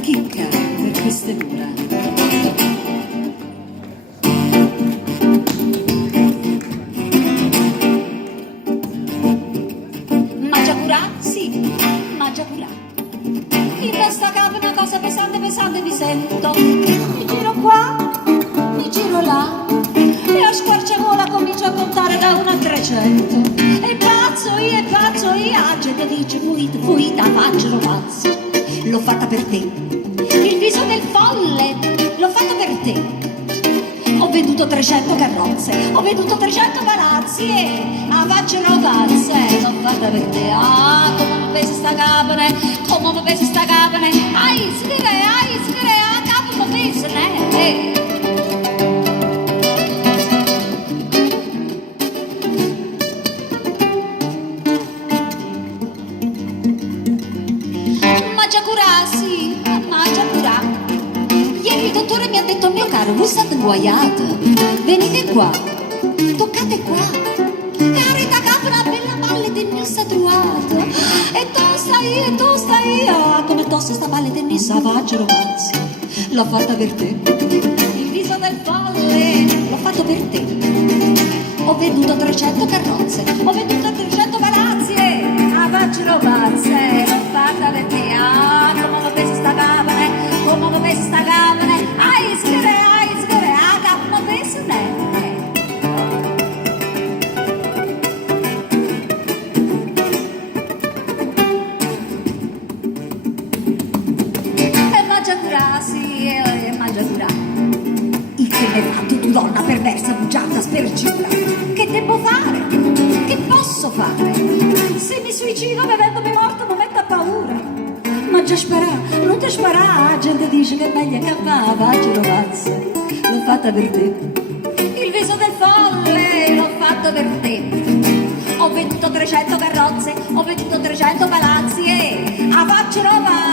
chicca per queste mura. Mangia curà, sì, mangia curà. In testa capo una cosa pesante, pesante mi sento. Mi giro qua, mi giro là, e a squarciagola comincio a contare da 1 a 300. E pazzo io, la gente dice fuita, faccio pazzo. L'ho fatta per te, il viso del folle, l'ho fatto per te. Ho venduto 300 carrozze, ho venduto 300 palazzi e a faccio pazze. L'ho fatta per te, ah, come mi pesa sta capone, come mi pesa sta capone. Ai, scrive, a capo mi pesa, Mangia curà, sì, mangia curà. Ieri il dottore mi ha detto, mio caro, voi state inguaiate, venite qua, toccate qua, e arita capo una bella palle tennissa trovata, e tosta io, come tosta sta palle tennissa, faccio pazzi, l'ho fatta per te, il viso del folle, l'ho fatto per te, ho venduto 300 carrozze, ho venduto 300 palazzi, faccio pazze, l'ho fatta per te, ah, come mi pesa sta capone, come mi pesa sta capone, ai scrive, a capo mi pesa e mangia curà, sì, e mangia curà. Il che mi hai fatto tu donna perversa, bugiarda, spergiura, che devo fare? Che posso fare? Se mi suicido vedendomi morto mi metto a paura. Ma già sparà, non ti sparà, la gente dice che è meglio cappare, faccio pazze, l'ho fatta per te. Il viso del folle, l'ho fatto per te. Ho venduto 300 carrozze, ho venduto 300 palazzi e a faccio pazze.